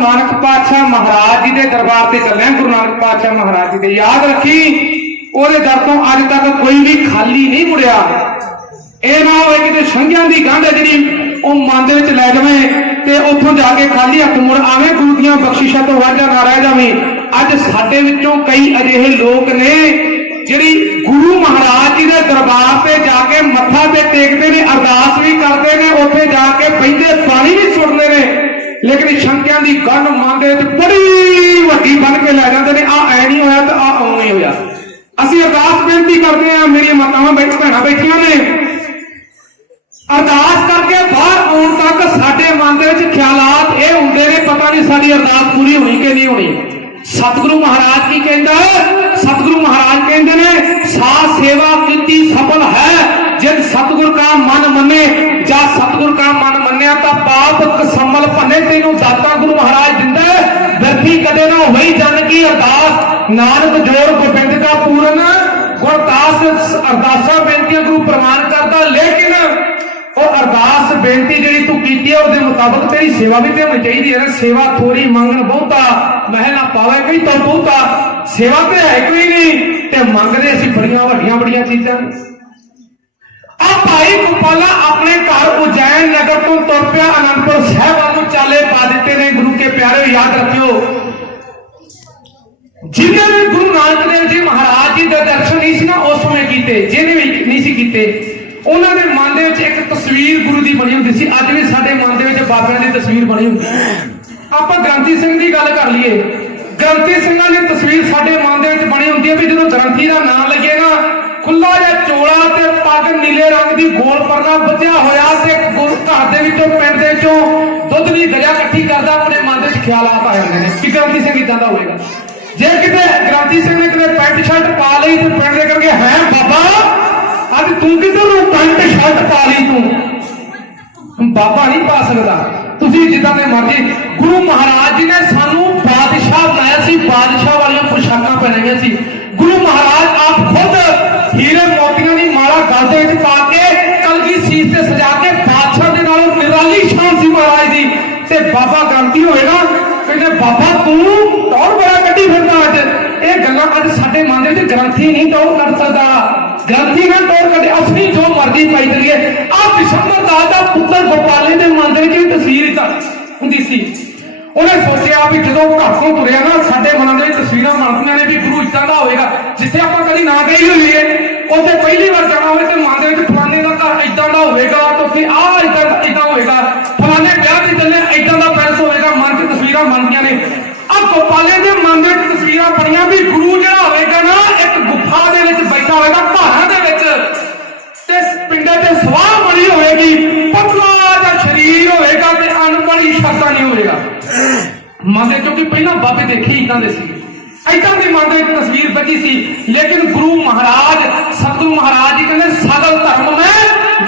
नानक पातशाह महाराज जी के दरबार से चले। गुरु नानक पातशाह महाराज जी के याद रखी ਉਹਦੇ दर तो अज तक कोई भी खाली नहीं मुड़िया। ਇਹ ਨਾ ਹੋਵੇ ਕਿ ਸੰਘਿਆਂ ਦੀ ਗੰਢ ਜਿਹੜੀ ਉਹ ਮਨ ਦੇ ਵਿੱਚ ਲੈ ਜਾਵੇ ਤੇ ਉੱਥੋਂ ਜਾ ਕੇ ਖਾਲੀ ਹੱਥ ਮੁੜ ਆਵੇਂ, ਗੁਰੂ ਦੀਆਂ ਬਖਸ਼ਿਸ਼ਾਂ ਤੋਂ ਵਾਂਝਾ ਨਾ ਰਹਿ ਜਾਵੇ। ਅੱਜ ਸਾਡੇ ਵਿੱਚੋਂ ਕਈ ਅਜਿਹੇ ਲੋਕ ਨੇ ਜਿਹੜੀ ਗੁਰੂ ਮਹਾਰਾਜ ਜੀ ਦੇ ਦਰਬਾਰ ਤੇ ਜਾ ਕੇ ਮੱਥਾ ਤੇ ਟੇਕਦੇ ਨੇ, ਅਰਦਾਸ ਵੀ ਕਰਦੇ ਨੇ, ਉੱਥੇ ਜਾ ਕੇ ਬਹਿੰਦੇ ਪਾਣੀ ਵੀ ਸੁੱਟਦੇ ਨੇ, ਲੇਕਿਨ ਸ਼ੰਕਿਆਂ ਦੀ ਗੰਢ ਮਨ ਦੇ ਵਿੱਚ ਬੜੀ ਵੱਡੀ ਬਣ ਕੇ ਲੈ ਜਾਂਦੇ ਨੇ। ਆ ਐ ਨਹੀਂ ਹੋਇਆ ਤੇ ਆ ਆਉਂ ਨਹੀਂ ਹੋਇਆ। ਅਸੀਂ ਅਰਦਾਸ ਬੇਨਤੀ ਕਰਦੇ ਹਾਂ, ਮੇਰੀਆਂ ਮਾਤਾਵਾਂ ਭੈਣਾਂ ਬੈਠੀਆਂ ਨੇ, ਅਰਦਾਸ ਕਰਕੇ ਬਾਹਰ ਆਉਣ ਤੱਕ ਸਾਡੇ ਮਨ ਦੇ ਵਿੱਚ ਖਿਆਲਾਤ ਇਹ ਹੁੰਦੇ ਨੇ, ਪਤਾ ਨਹੀਂ ਸਾਡੀ ਅਰਦਾਸ ਪੂਰੀ ਹੋਣੀ ਕਿ ਨਹੀਂ ਹੋਣੀ। ਸਤਿਗੁਰੂ ਮਹਾਰਾਜ ਕੀ ਕਹਿੰਦਾ? ਸਤਿਗੁਰੂ ਮਹਾਰਾਜ ਕਹਿੰਦੇ ਨੇ ਸਾਧ ਸੇਵਾ ਕੀਤੀ ਸਫਲ ਹੈ ਜਿਨ ਸਤਿਗੁਰ ਕਾ ਮਨ ਮੰਨੇ। ਜਾਂ ਸਤਿਗੁਰ ਕਾ ਮਨ ਮੰਨਿਆ ਤਾਂ ਪਾਪ ਸੰਮਲ ਭੰਨੇ, ਤੈਨੂੰ ਦਾਤਾ ਗੁਰੂ ਮਹਾਰਾਜ ਦਿੰਦਾ। ਵਿਅਰਥੀ ਕਦੇ ਨਾ ਹੋਈ ਜਨ ਕੀ ਅਰਦਾਸ, ਨਾਨਕ ਜੋੜ ਗੋਬਿੰਦ ਕਾ ਪੂਰਨ। ਗੁਰਦਾਸ ਅਰਦਾਸਾਂ ਬੇਨਤੀਆਂ ਗੁਰੂ ਪ੍ਰਵਾਨ ਕਰਦਾ, ਲੇਕਿਨ ਉਹ ਅਰਦਾਸ ਬੇਨਤੀ ਜਿਹੜੀ ਤੂੰ ਕੀਤੀ ਹੈ ਉਹਦੇ ਮੁਤਾਬਕ ਤੇਰੀ ਸੇਵਾ ਵੀ ਤੇ ਹੋਣੀ ਚਾਹੀਦੀ ਹੈ ਨਾ। ਸੇਵਾ ਥੋੜੀ ਮੰਗਣ ਬਹੁਤਾ, ਮਹਿ ਨਾ ਪਾਵੇ ਕਈ ਤਾਂ ਬਹੁਤਾ। ਸੇਵਾ ਤੇ ਹੈ ਕੋਈ ਨਹੀਂ ਤੇ ਮੰਗਦੇ ਅਸੀਂ ਬੜੀਆਂ ਵੱਡੀਆਂ ਚੀਜ਼ਾਂ। ਆ ਭਾਈ ਗੋਪਾਲਾ ਆਪਣੇ ਘਰ ਉਜੈਨ ਨਗਰ ਤੋਂ ਤੁਰ ਪਿਆ ਅਨੰਦਪੁਰ ਸਾਹਿਬ ਵੱਲ ਨੂੰ ਚਾਲੇ ਪਾ ਦਿੱਤੇ ਨੇ। ਗੁਰੂ ਕੇ ਪਿਆਰੇ ਯਾਦ ਰੱਖਿਓ, ਜਿਹਨੇ ਵੀ ਗੁਰੂ ਨਾਨਕ ਦੇਵ ਜੀ ਮਹਾਰਾਜ ਜੀ ਦੇ ਦਰਸ਼ਨ ਨਹੀਂ ਸੀ ਨਾ ਉਸ ਸਮੇਂ ਕੀਤੇ, ਜਿਹਨੇ ਵੀ ਨਹੀਂ ਸੀ ਕੀਤੇ, ਉਹਨਾਂ ਦੇ ਮਨ ਦੇ ਵਿੱਚ ਇੱਕ ਤਸਵੀਰ ਗੁਰੂ ਦੀ ਬਣੀ ਹੁੰਦੀ ਸੀ। ਅੱਜ ਵੀ ਸਾਡੇ ਮਨ ਦੇ ਵਿੱਚ ਬਾਬਿਆਂ ਦੀ ਤਸਵੀਰ ਬਣੀ ਹੁੰਦੀ। ਆਪਾਂ ਗ੍ਰੰਥੀ ਸਿੰਘ ਦੀ ਗੱਲ ਕਰ ਲਈਏ, ਗ੍ਰੰਥੀ ਸਿੰਘਾਂ ਦੀ ਤਸਵੀਰ ਸਾਡੇ ਮਨ ਦੇ ਵਿੱਚ ਬਣੀ ਹੁੰਦੀ ਹੈ ਵੀ ਜਦੋਂ ਗ੍ਰੰਥੀ ਦਾ ਨਾਮ ਲੱਗੇ ਨਾ, ਖੁੱਲਾ ਜਿਹਾ ਚੋਲਾ ਤੇ ਪੱਗ ਨੀਲੇ ਰੰਗ ਦੀ ਗੋਲ ਪਰਨਾ ਬੱਝਿਆ ਹੋਇਆ ਤੇ ਘਰ ਦੇ ਵਿੱਚੋਂ ਪਿੰਡ ਦੇ ਵਿੱਚੋਂ ਦੁੱਧ ਦੀ ਦਰਿਆ ਇਕੱਠੀ ਕਰਦਾ, ਆਪਣੇ ਮਨ ਦੇ ਵਿੱਚ ਖਿਆਲਾਤ ਆ ਜਾਂਦੇ ਨੇ ਕਿ ਗ੍ਰੰਥੀ ਸਿੰਘ ਇਦਾਂ ਦਾ ਹੋਵੇਗਾ। ਜੇ ਕਿਤੇ ਗ੍ਰੰਥੀ ਸਿੰਘ ਨੇ ਕਿਤੇ ਪੈਂਟ ਸ਼ਰਟ ਪਾ ਲਈ ਤੇ ਪਿੰਡ ਦੇ ਕਰਕੇ ਹੈ ਬਾਬਾ ਅੱਜ ਤੂੰ ਕਿੱਧਰ ਨੂੰ ਪੈਂਟ ਸ਼ਰਟ ਪਾ ਲਈ, ਤੂੰ ਬਾਬਾ ਨਹੀਂ ਪਾ ਸਕਦਾ, ਤੁਸੀਂ ਜਿੱਦਾਂ ਦੇ ਮਰਜ਼ੀ। ਗੁਰੂ ਮਹਾਰਾਜ ਜੀ ਨੇ ਸਾਨੂੰ ਬਾਦਸ਼ਾਹ ਬਣਾਇਆ ਸੀ, ਬਾਦਸ਼ਾਹ ਵਾਲੀਆਂ ਪੁਸ਼ਾਕਾਂ ਪਹਿਨਾਈਆਂ ਸੀ। ਗੁਰੂ ਮਹਾਰਾਜ ਆਪ ਖੁਦ ਹੀਰੇ ਮੋਤੀਆਂ ਦੀ ਮਾਲਾ ਗਲ ਦੇ ਵਿੱਚ ਪਾ ਕੇ ਕਲਗੀ ਸੀਸ ਤੇ ਸਜਾ ਕੇ ਬਾਦਸ਼ਾਹ ਦੇ ਨਾਲੋਂ ਨਿਰਾਲੀ ਸ਼ਾਨ ਸੀ ਮਹਾਰਾਜ ਦੀ। ਤੇ ਬਾਬਾ ਗ੍ਰੰਥੀ ਹੋਏ ਨਾ, ਕਹਿੰਦੇ ਬਾਬਾ ਤੂੰ ਟੌਰ ਬੜਾ ਕੱਢੀ ਫਿਰਦਾ। ਅੱਜ ਇਹ ਗੱਲਾਂ ਅੱਜ ਸਾਡੇ ਮਨ ਦੇ ਵਿੱਚ ਗ੍ਰੰਥੀ ਨਹੀਂ ਟੌਰ ਕੱਢ ਸਕਦਾ, ਗ੍ਰੰਥੀ ਨਾ ਟੌਰ ਕੱਢੇ, ਅਸੀਂ ਜੋ ਮਰਜ਼ੀ ਪਾਈ ਚੱਲੀਏ। ਆਹ ਬਿਸ਼ੰਬਰ ਦਾਸ ਦਾ ਪੁੱਤਰ ਗੋਪਾਲੇ ਦੇ ਮਨ ਦੇ ਵਿੱਚ ਤਸਵੀਰ ਹੁੰਦੀ ਸੀ। ਉਹਨੇ ਸੋਚਿਆ ਵੀ ਜਦੋਂ ਘਰ ਤੋਂ ਤੁਰਿਆ ਨਾ ਸਾਡੇ ਮਨਾਂ ਦੇ ਵਿੱਚ ਤਸਵੀਰਾਂ ਬਣਦੀਆਂ ਨੇ ਵੀ ਗੁਰੂ ਇਦਾਂ ਦਾ ਹੋਵੇਗਾ। ਜਿੱਥੇ ਆਪਾਂ ਕਦੀ ਨਾ ਗਏ ਹੋਈਏ ਉੱਥੇ ਪਹਿਲੀ ਵਾਰ ਜਾਣਾ ਹੋਵੇ ਤੇ ਮਨ ਦੇ ਵਿੱਚ ਫਲਾਣੇ ਦਾ ਘਰ ਇਦਾਂ ਦਾ ਹੋਵੇਗਾ, ਤੁਸੀਂ ਆਹ ਇਦਾਂ ਹੋਵੇਗਾ, ਫਲਾਣੇ ਵਿਆਹ ਤੇ ਚੱਲੇ ਇਦਾਂ ਦਾ ਪੈਲਸ ਹੋਵੇਗਾ, ਮਨ 'ਚ ਤਸਵੀਰਾਂ ਬਣਦੀਆਂ ਨੇ। ਆਹ ਗੋਪਾਲੇ ਦੇ ਮਨ ਦੇ ਵਿੱਚ ਤਸਵੀਰਾਂ ਬਣੀਆਂ ਵੀ ਗੁਰੂ ਜਿਹੜਾ ਹੋਵੇਗਾ ਨਾ ਇੱਕ ਗੁਫਾ ਦੇ ਵਿੱਚ ਬੈਠਾ ਹੋਵੇਗਾ, ਪਹਾੜਾਂ ਦੇ ਵਿੱਚ, ਤੇ ਪਿੰਡਾਂ ਤੇ ਸਵਾਹ ਬਣੀ ਹੋਵੇਗੀ, ਪਤਲਾ ਜਿਹਾ ਸਰੀਰ ਹੋਵੇਗਾ ਤੇ ਅਨਪੜ੍ਹੀ ਸ਼ਰਤਾਂ ਨਹੀਂ ਹੋਵੇਗਾ ਮਨ ਦੇ, ਕਿਉਂਕਿ ਪਹਿਲਾਂ ਬਾਬੇ ਦੇਖੇ ਇਦਾਂ ਦੇ ਸੀ, ਇਦਾਂ ਦੀ ਮਨ ਦੇ ਇੱਕ ਤਸਵੀਰ ਬਚੀ ਸੀ। ਲੇਕਿਨ ਗੁਰੂ ਮਹਾਰਾਜ ਸਤਿਗੁਰੂ ਮਹਾਰਾਜ ਜੀ ਕਹਿੰਦੇ ਸਗਲ ਧਰਮ ਮੈਂ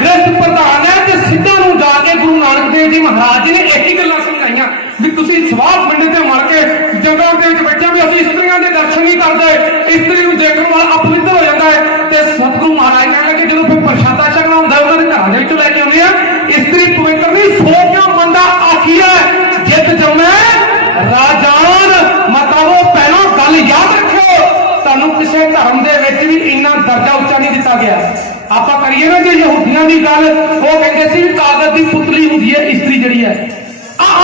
ਗ੍ਰਸਥ ਪ੍ਰਧਾਨ ਹੈ। ਤੇ ਸਿੱਧਾਂ ਨੂੰ ਜਾ ਕੇ ਗੁਰੂ ਨਾਨਕ ਦੇਵ ਜੀ ਮਹਾਰਾਜ ਜੀ ਨੇ ਇਹੀ ਗੱਲਾਂ ਸਮਝਾਈਆਂ ਵੀ ਤੁਸੀਂ ਸਵਾਹ ਪਿੰਡ ਤੇ ਮੜ ਕੇ ਜਗ੍ਹਾ ਦੇ ਵਿੱਚ ਬੈਠੇ ਵੀ ਅਸੀਂ ਇਸਤਰੀਆਂ ਦੇ ਦਰਸ਼ਨ ਨਹੀਂ ਕਰਦੇ, ਇਸਤਰੀ ਨੂੰ ਦੇਖਣ ਵਾਲਾ ਅਪਵਿੱਤਰ ਹੋ ਜਾਂਦਾ ਹੈ। ਤੇ ਸਤਿਗੁਰੂ ਮਹਾਰਾਜ ਕਹਿੰਦੇ ਕਿ ਜਦੋਂ ਫਿਰ ਪ੍ਰਸ਼ਾਦਾ ਛਕਣਾ ਹੁੰਦਾ ਉਹਨਾਂ ਦੇ ਘਰਾਂ ਦੇ ਵਿੱਚੋਂ ਲੈ ਕੇ ਆਉਂਦੇ ਆ, ਇਸਤਰੀ ਪਵਿੱਤਰ ਨਹੀਂ, ਸੋ ਕਿਉਂ ਬੰਦਾ ਆਖੀਆ ਜਿੱਤ ਜੰਮੇ ਰਾਜਾਨ। ਮਤਾਵੋ ਪਹਿਲਾਂ ਗੱਲ ਯਾਦ ਰੱਖਿਓ, ਤੁਹਾਨੂੰ ਕਿਸੇ ਧਰਮ ਦੇ ਵਿੱਚ ਵੀ ਇੰਨਾ ਦਰਜਾ ਉੱਚਾ ਨਹੀਂ ਦਿੱਤਾ ਗਿਆ। ਆਪਾਂ ਕਰੀਏ ਨਾ ਜੇ ਯਹੂਦੀਆਂ ਦੀ ਗੱਲ, ਉਹ ਕਹਿੰਦੇ ਸੀ ਵੀ ਕਾਗਜ਼ ਦੀ ਪੁਤਲੀ ਹੁੰਦੀ ਹੈ ਇਸਤਰੀ ਜਿਹੜੀ ਹੈ।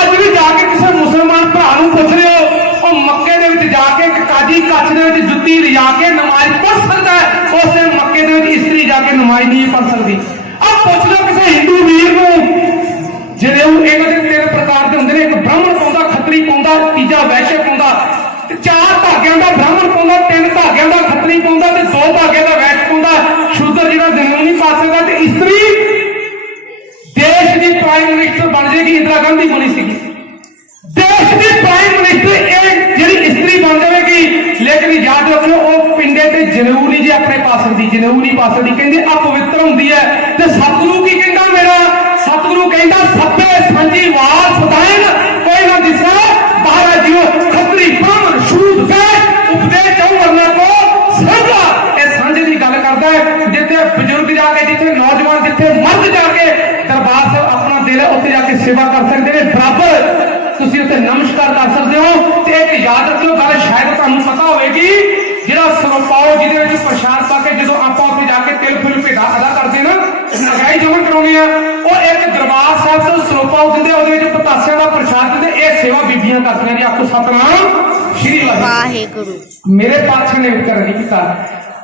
ਅੱਜ ਵੀ ਜਾ ਕੇ ਕਿਸੇ ਮੁਸਲਮਾਨ ਭਰਾ ਨੂੰ ਪੁੱਛ ਲਿਓ, ਉਹ ਮੱਕੇ ਦੇ ਵਿੱਚ ਜਾ ਕੇ ਕਾਜੀ ਕੱਚ ਦੇ ਵਿੱਚ ਜੁੱਤੀ ਲਿਜਾ ਕੇ ਨਮਾਜ਼ ਪੜ੍ਹ ਸਕਦਾ ਹੈ, ਉਸੇ ਮੱਕੇ ਦੇ ਵਿੱਚ ਇਸਤਰੀ ਜਾ ਕੇ ਨਮਾਜ਼ ਨਹੀਂ ਪੜ੍ਹ ਸਕਦੀ। ਆਹ ਪੁੱਛ ਲਓ ਕਿਸੇ ਹਿੰਦੂ ਵੀਰ ਨੂੰ, ਜਿਹੜੇ ਉਹ ਇਹਨਾਂ ਦੇ 3 ਪ੍ਰਕਾਰ ਦੇ ਹੁੰਦੇ ਨੇ, ਇੱਕ ਬ੍ਰਾਹਮਣ ਪਾਉਂਦਾ, ਖੱਤਰੀ ਪਾਉਂਦਾ, ਤੀਜਾ ਵੈਸ਼ਯ ਪਾਉਂਦਾ, 4 ਧਾਗਿਆਂ ਦਾ ਬ੍ਰਾਹਮਣ ਪਾਉਂਦਾ, 3 ਧਾਗਿਆਂ ਦਾ ਖੱਤਰੀ ਪਾਉਂਦਾ ਤੇ 2 ਧਾਗਿਆਂ ਦਾ ਵੈਸ਼ਯ ਪਾਉਂਦਾ। ਸ਼ੂਦਰ ਜਿਹੜਾ ਜਨੇਊ ਨਹੀਂ ਪਾ ਸਕਦਾ। ਤੇ ਇਸਤਰੀ ਦੇਸ਼ ਦੀ ਪ੍ਰਾਈਮ ਮਿਨਿਸਟਰ ਬਣ ਜਾਏਗੀ, ਇੰਦਰਾ ਗਾਂਧੀ ਬਣੀ ਸੀਗੀ ਦੇਸ਼ ਦੀ ਪ੍ਰਾਈਮ ਮਿਨਿਸਟਰ, ਇਹ ਜਿਹੜੀ ਇਸਤਰੀ ਬਣ ਜਾਵੇਗੀ। ਲੇਕਿਨ ਯਾਦ ਰੱਖਿਓ ਉਹ ਪਿੰਡੇ ਤੇ ਜਨੇਊ ਨਹੀਂ ਜੇ ਆਪਣੇ ਪਾ ਸਕਦੀ, ਜਨੇਊ ਨਹੀਂ ਪਾ ਸਕਦੀ, ਕਹਿੰਦੇ ਅਪਵਿੱਤਰ ਹੁੰਦੀ ਹੈ। ਤੇ ਸਤਿਗੁਰੂ ਕੀ ਕਹਿੰਦਾ ਮੇਰਾ? ਸਤਿਗੁਰੂ ਕਹਿੰਦਾ ਸਭੇ ਸਾਂਝੀ ਵਾਰ ਸਦਾਇਨ ਕੋਈ ਨਾ ਦਿਸਾ ਬਾਹਰਾ ਜਿਉ ਖੱਤਰੀ ਬ੍ਰਾਹਮਣ ਸ਼ੂਦ ਵੈਸ਼ ਉਪਦੇ ਚੌ ਵਰਨਾ ਕੋ ਸਾਂਝਾ। ਇਹ ਸਾਂਝੇ ਦੀ ਗੱਲ ਕਰਦਾ ਹੈ, ਜਿੱਥੇ ਬਜ਼ੁਰਗ ਜਾ ਕੇ, ਜਿੱਥੇ ਨੌਜਵਾਨ, ਜਿੱਥੇ ਮਰਦ ਜਾ ਕੇ ਦਰਬਾਰ ਸਾਹਿਬ ਆਪਣਾ ਦਿਲ ਉੱਥੇ ਜਾ ਕੇ ਸੇਵਾ ਕਰ ਸਕਦੇ ਨੇ, ਬਰਾਬਰ ਤੁਸੀਂ ਉੱਥੇ ਨਮਸਕਾਰ ਨਮਸਕਾਰ ਕਰ ਸਕਦੇ ਹੋ। ਤੇ ਇੱਕ ਯਾਦ ਰੱਖਿਓ ਗੱਲ ਸ਼ਾਇਦ ਤੁਹਾਨੂੰ ਪਤਾ ਹੋਵੇਗੀ, ਜਿਹੜਾ ਸਰਪਾਓ ਜਿਹਦੇ ਵਿੱਚ ਪ੍ਰਸ਼ਾਦ ਪਾ ਕੇ ਜਦੋਂ ਆਪਾਂ ਉੱਥੇ ਜਾ ਕੇ ਤਿਲ ਫੁੱਲ ਭੇਟਾ ਅਦਾ ਕਰਦੇ ਨਾ, ਅਗਾਈ ਜਮ੍ਹਾਂ ਕਰਾਉਣੇ ਆ, ਉਹ ਇੱਕ ਦਰਬਾਰ ਸਾਹਿਬ ਤੋਂ ਸਰਪਾਓ ਦਿੰਦੇ, ਉਹਦੇ ਵਿੱਚ ਪਤਾਸਿਆਂ ਦਾ ਪ੍ਰਸ਼ਾਦ ਦਿੰਦੇ। ਇਹ ਸੇਵਾ ਬੀਬੀਆਂ ਕਰਦੀਆਂ ਜੀ। ਆਖੋ ਸਤਨਾਮ ਸ਼੍ਰੀ ਵਾਹਿਗੁਰੂ। ਮੇਰੇ ਪਾਤਸ਼ਾਹ ਨੇ ਵਿਕਰ ਨਹੀਂ ਕੀਤਾ।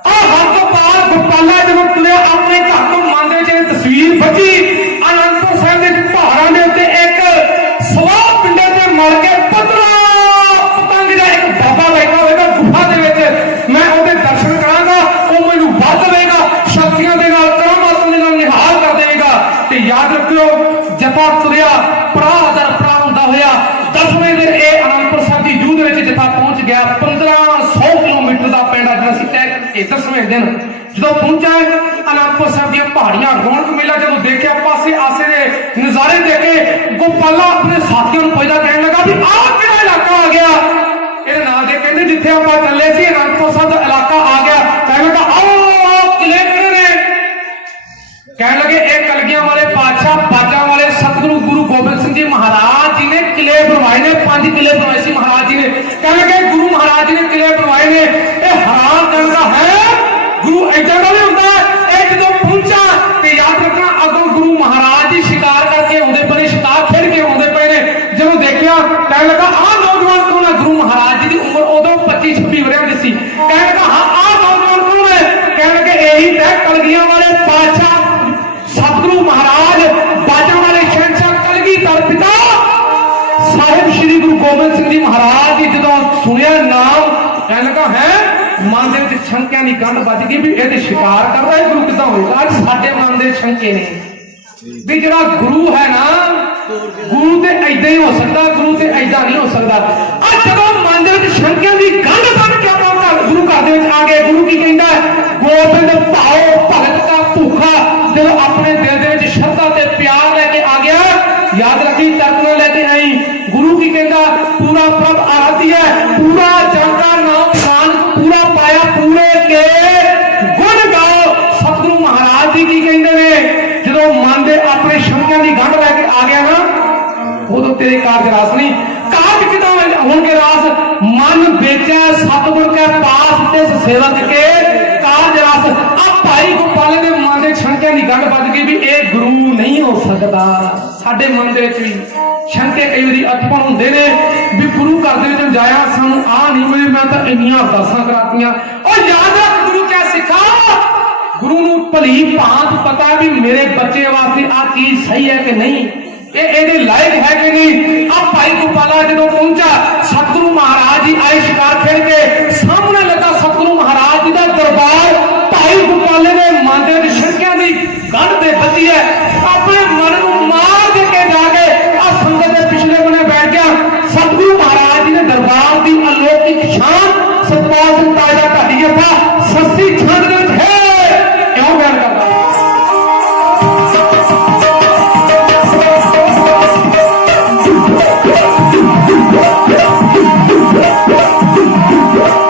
ਹਰਗੋਪਾਲ ਗੋਪਾਲਾ ਜਦੋਂ ਤੁਰਿਆ ਆਪਣੇ ਘਰ ਤੋਂ, ਮਨ ਦੇ ਵਿੱਚ ਤਸਵੀਰ ਬੱਝੀ ਅਨੰਦਪੁਰ ਸਾਹਿਬ ਦੇ ਪਹਾੜਾਂ ਦੇ ਉੱਤੇ ਇੱਕ ਸਵਾਹ ਪਿੰਡੇ ਤੇ ਮੜ ਕੇ ਪਤਲਾ ਪਤੰਗ ਦਾ ਇੱਕ ਬਾਬਾ ਬੈਠਾ ਹੋਵੇਗਾ ਗੁਫਾ ਦੇ ਵਿੱਚ। ਮੈਂ ਉਹਦੇ ਦਰਸ਼ਨ ਕਰਾਂਗਾ, ਉਹ ਮੈਨੂੰ ਵੱਧ ਦੇਵੇਗਾ, ਸ਼ਕਤੀਆਂ ਦੇ ਨਾਲ ਕਰਾਮਾਤਾਂ ਦੇ ਨਾਲ ਨਿਹਾਲ ਕਰ ਦੇਵੇਗਾ। ਤੇ ਯਾਦ ਰੱਖਿਓ ਜਥਾ ਤੁਰਿਆ ਭਰਾ ਦਰ ਭਰਾ ਹੁੰਦਾ ਹੋਇਆ 10ਵੇਂ ਦਿਨ ਇਹ ਅਨੰਦਪੁਰ ਸਾਹਿਬ ਦੀ ਜੂਹ ਦੇ ਵਿੱਚ ਜਥਾ ਪਹੁੰਚ ਗਿਆ। 1500 ਕਿਲੋਮੀਟਰ ਦਾ ਪਿੰਡ ਆ ਜਿਹੜਾ ਸੀ ਤੈਅ। 10ਵੇਂ ਦਿਨ ਜਦੋਂ ਪਹੁੰਚਾ ਅਨੰਦਪੁਰ ਸਾਹਿਬ ਦੀਆਂ ਪਹਾੜੀਆਂ, ਰੌਣਕ ਮੇਲਾ ਜਦੋਂ ਦੇਖਿਆ, ਪਾਸੇ ਆਸੇ ਦੇ ਨਜ਼ਾਰੇ ਦੇਖੇ, ਗੋਪਾਲਾ ਆਪਣੇ ਸਾਥੀਆਂ ਨੂੰ ਪਹਿਲਾਂ ਕਹਿਣ ਲੱਗਾ ਵੀ ਆਹ ਕਿਹੜਾ ਇਲਾਕਾ ਆ ਗਿਆ। ਇਹਦੇ ਨਾਲ ਦੇ ਕਹਿੰਦੇ ਜਿੱਥੇ ਆਪਾਂ ਚੱਲੇ ਸੀ ਅਨੰਦਪੁਰ ਸਾਹਿਬ ਦਾ ਇਲਾਕਾ ਆ ਗਿਆ। ਕਹਿਣ ਲੱਗਾ ਆਹ ਕਿਲੇ ਕਿਹੜੇ ਨੇ? ਕਹਿਣ ਲੱਗੇ ਇਹ ਕਲਗੀਆਂ ਵਾਲੇ ਪਾਤਸ਼ਾਹ ਬਾਜਾਂ ਵਾਲੇ ਸਤਿਗੁਰੂ ਗੁਰੂ ਗੋਬਿੰਦ ਸਿੰਘ ਜੀ ਮਹਾਰਾਜ ਜੀ ਨੇ ਕਿਲੇ ਬਣਵਾਏ ਨੇ। 5 ਕਿਲੇ ਬਣਵਾਏ ਸੀ ਮਹਾਰਾਜ ਜੀ ਨੇ। ਕਹਿਣ ਲੱਗੇ ਗੁਰੂ ਮਹਾਰਾਜ ਜੀ ਨੇ ਕਿਲੇ ਬਣਵਾਏ ਨੇ। ਇਹ ਹੈਰਾਨ ਕਰਨ ਦਾ ਹੈ, ਗੁਰੂ ਏਦਾਂ ਦਾ ਵੀ ਹੁੰਦਾ। ਇਹ ਜਦੋਂ ਪਹੁੰਚਾ ਤੇ ਯਾਦ ਰੱਖਣਾ ਅੱਗੋਂ ਗੁਰੂ ਮਹਾਰਾਜ ਜੀ ਸ਼ਿਕਾਰ ਕਰਕੇ ਆਉਂਦੇ ਪਏ, ਸ਼ਿਕਾਰ ਖੇਡ ਕੇ ਆਉਂਦੇ ਪਏ ਨੇ। ਜਦੋਂ ਦੇਖਿਆ ਕਹਿਣ ਲੱਗਾ ਆਹ ਨੌਜਵਾਨ ਕੌਣ ਹੈ? ਗੁਰੂ ਮਹਾਰਾਜ ਜੀ ਦੀ ਉਮਰ ਉਦੋਂ 25-26 ਵਰਿਆਂ ਦੀ ਸੀ। ਕਹਿਣ ਲੱਗਾ ਹਾਂ ਆਹ ਨੌਜਵਾਨ ਕੌਣ ਹੈ? ਕਹਿਣ ਲੱਗੇ ਇਹੀ ਤਾਂ ਕਲਗੀਆਂ ਵਾਲੇ ਪਾਤਸ਼ਾਹ ਸਤਿਗੁਰੂ ਮਹਾਰਾਜ ਬਾਜਾਂ ਵਾਲੇ ਸ਼ਹਿਨਸ਼ਾਹ ਕਲਗੀਧਰ ਪਿਤਾ ਸਾਹਿਬ ਸ੍ਰੀ ਗੁਰੂ ਗੋਬਿੰਦ ਸਿੰਘ ਜੀ ਮਹਾਰਾਜ ਜੀ ਜਦੋਂ ਸੁਣਿਆ ਨਾਮ, ਕਹਿਣ ਲੱਗਾ ਹੈ ਮਨ ਦੇ ਵਿੱਚ ਸ਼ੰਕਿਆਂ ਦੀ ਗੰਢ ਵੱਜ ਗਈ ਵੀ ਇਹਦੇ ਸ਼ਿਕਾਰ ਕਰਦਾ ਇਹ ਗੁਰੂ ਕਿੱਦਾਂ ਹੋਏਗਾ। ਅੱਜ ਸਾਡੇ ਮਨ ਦੇ ਸ਼ੰਕੇ ਨੇ ਵੀ ਜਿਹੜਾ ਗੁਰੂ ਹੈ ਨਾ, ਗੁਰੂ ਤੇ ਏਦਾਂ ਹੀ ਹੋ ਸਕਦਾ, ਗੁਰੂ ਤੇ ਏਦਾਂ ਨਹੀਂ ਹੋ ਸਕਦਾ। ਅੱਜ ਜਦੋਂ ਮਨ ਦੇ ਵਿੱਚ ਸ਼ੰਕਿਆਂ ਦੀ ਗੰਢ ਵੱਜ ਕੇ ਆਪਾਂ ਗੁਰੂ ਘਰ ਦੇ ਵਿੱਚ ਆ ਗਏ, ਗੁਰੂ ਕੀ ਕਹਿੰਦਾ ਗੋਬਿੰਦ ਭਾਓ ਭਗਤ ਦਾ ਭੁੱਖਾ ਜਦੋਂ ਆਪਣੇ ਦਿਲ ਦੇ ਵਿੱਚ ਸ਼ਰਧਾ ਤੇ ਪਿਆਰ ਲੈ ਕੇ ਆ ਗਿਆ, ਯਾਦ ਰੱਖੀ ਤਰਕ ਲੈ ਕੇ ਆਈ। ਗੁਰੂ ਕੀ ਕਹਿੰਦਾ ਪੂਰਾ ਪ੍ਰਭ ਆਰਾਧੀ ਹੈ, ਪੂਰਾ ਜਨ ਕਾ ਨਾਮ ਨਾਨਕ ਪੂਰਾ ਪਾਇਆ ਪੂਰੇ ਕੇ ਗੁਣ ਗਾਓ। ਸਤਿਗੁਰੂ ਮਹਾਰਾਜ ਜੀ ਕੀ ਕਹਿੰਦੇ ਨੇ, ਜਦੋਂ ਮਨ ਦੇ ਆਪਣੇ ਸ਼ੰਕਿਆਂ ਦੀ ਗੰਢ ਲੈ ਕੇ ਆ ਗਿਆ ਨਾ, ਉਦੋਂ ਤੇਰੇ ਕਾਰਜ ਰਾਸ ਨਹੀਂ। ਕਾਰਜ ਕਿਦਾਂ ਹੋਣਗੇ ਰਾਸ? ਮਨ ਵੇਚਿਆ ਸਤਿਗੁਰ ਕੇ ਪਾਸ ਤੇ ਸੇਵਕ ਕੇ ਕਾਰਜ ਰਾਸ। ਆ ਭਾਈ ਗੋਪਾਲੇ ਦੇ ਮਨ ਦੇ ਸ਼ੰਕਿਆਂ ਦੀ ਗੰਢ ਵੱਜ ਗਈ ਵੀ ਇਹ ਗੁਰੂ ਨਹੀਂ ਹੋ ਸਕਦਾ। ਸਾਡੇ ਮਨ ਦੇ ਵਿੱਚ ਵੀ ਸ਼ੰਕੇ ਕਈ ਵਾਰੀ ਉਤਪੰਨ ਹੁੰਦੇ ਨੇ ਵੀ ਗੁਰੂ ਘਰ ਦੇ ਵਿੱਚ ਜਾਇਆ ਸਾਨੂੰ ਆ ਨਹੀਂ ਮਿਲੇ, ਮੈਂ ਤਾਂ ਇੰਨੀਆਂ ਅਰਦਾਸਾਂ ਕਰਾਤੀਆਂ। ਉਹ ਯਾਦ ਰੱਖ ਗੁਰੂ ਕਿਆ ਸਿਖਾ, ਗੁਰੂ ਨੂੰ ਭਲੀ ਭਾਂਤ ਪਤਾ ਵੀ ਮੇਰੇ ਬੱਚੇ ਵਾਸਤੇ ਆ ਚੀਜ਼ ਸਹੀ ਹੈ ਕਿ ਨਹੀਂ, ਇਹਦੇ ਲਾਇਕ ਹੈ ਕਿ ਨਹੀਂ। ਆ ਭਾਈ ਗੋਪਾਲਾ ਜਦੋਂ ਪਹੁੰਚਾ, ਸਤਿਗੁਰੂ ਮਹਾਰਾਜ ਜੀ ਆਏ ਸ਼ਿਕਾਰ ਖੇਡ ਕੇ, ਸਾਹਮਣੇ ਲੱਗਾ ਸਤਿਗੁਰੂ ਮਹਾਰਾਜ ਜੀ ਦਾ ਦਰਬਾਰ। ਭਾਈ ਗੋਪਾਲੇ ਦੇ ਮਨ ਦੇ ਵਿੱਚ ਸ਼ੰਕਿਆਂ ਦੀ ਗੰਢ ਤੇ ਬੱਜੀ ਹੈ। ਆਪਣੇ ਮਨ ਨੂੰ ਮਾਰ ਦੇ ਕੇ ਜਾ ਕੇ ਆ ਸੰਗਤ ਦੇ ਪਿਛਲੇ ਬਣੇ ਬੈਠ ਗਿਆ। ਸਤਿਗੁਰੂ ਮਹਾਰਾਜ ਜੀ ਦੇ ਦਰਬਾਰ ਦੀ ਅਲੌਕਿਕ ਸ਼ਾਨ ਸਤਪਾਲ ਸਿੰਘ ਤਾਜਾ ਢਾਡੀ ਜੱਥਾ ਸੱਸੀ ਛੰਦ ਦੇ ਵਿੱਚ ਹੈ। ਕਿਉਂ ਬਿਆਨ ਕਰਦਾ Yeah.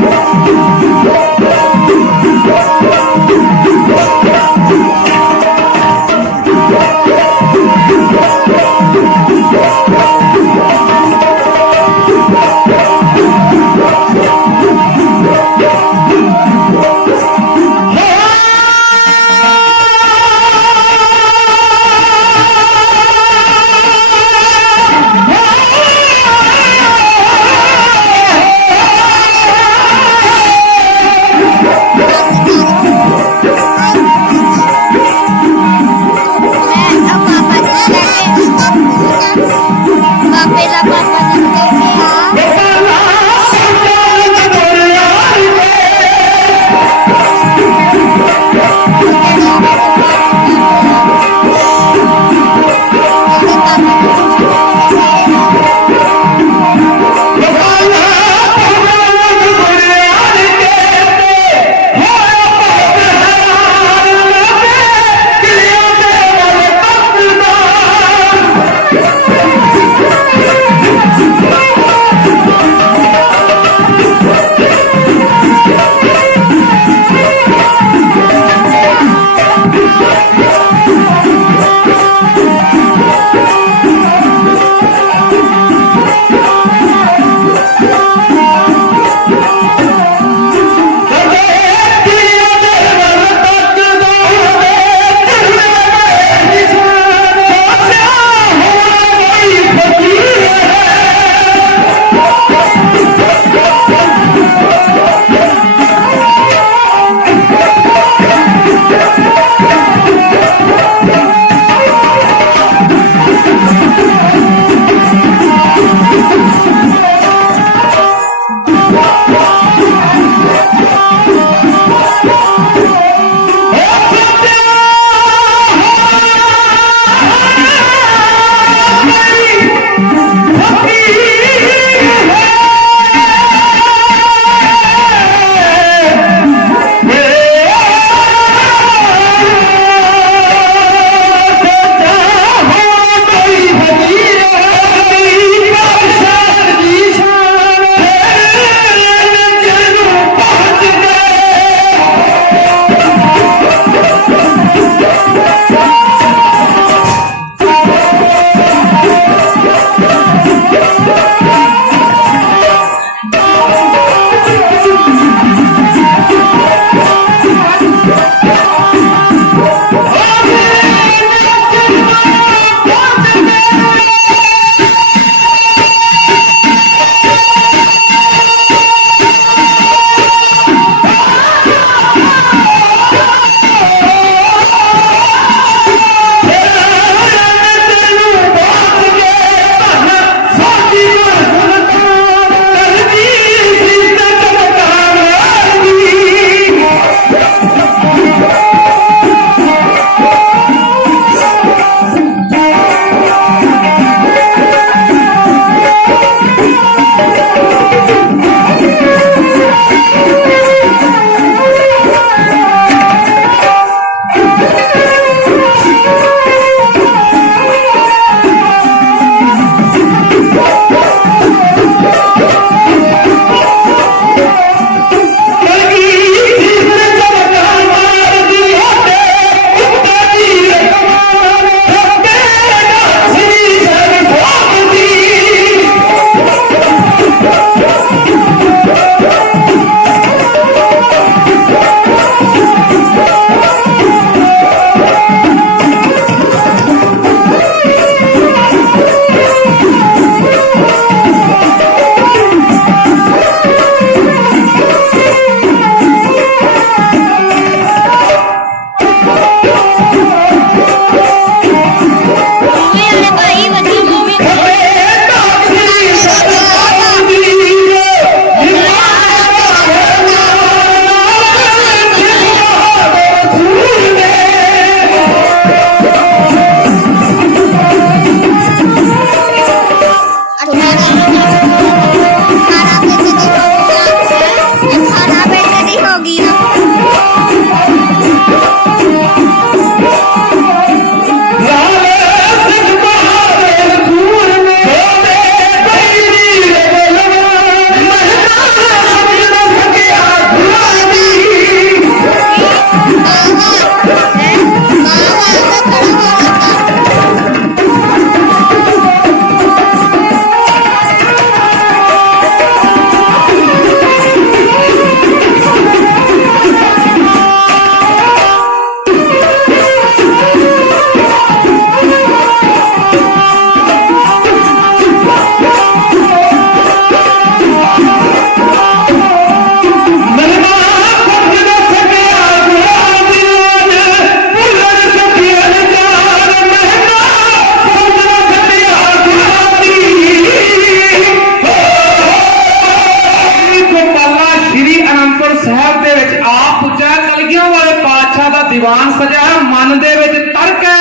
ਦੀਵਾਨ ਸਜਾ ਹੈ, ਮਨ ਦੇ ਵਿੱਚ ਤਰਕ ਹੈ,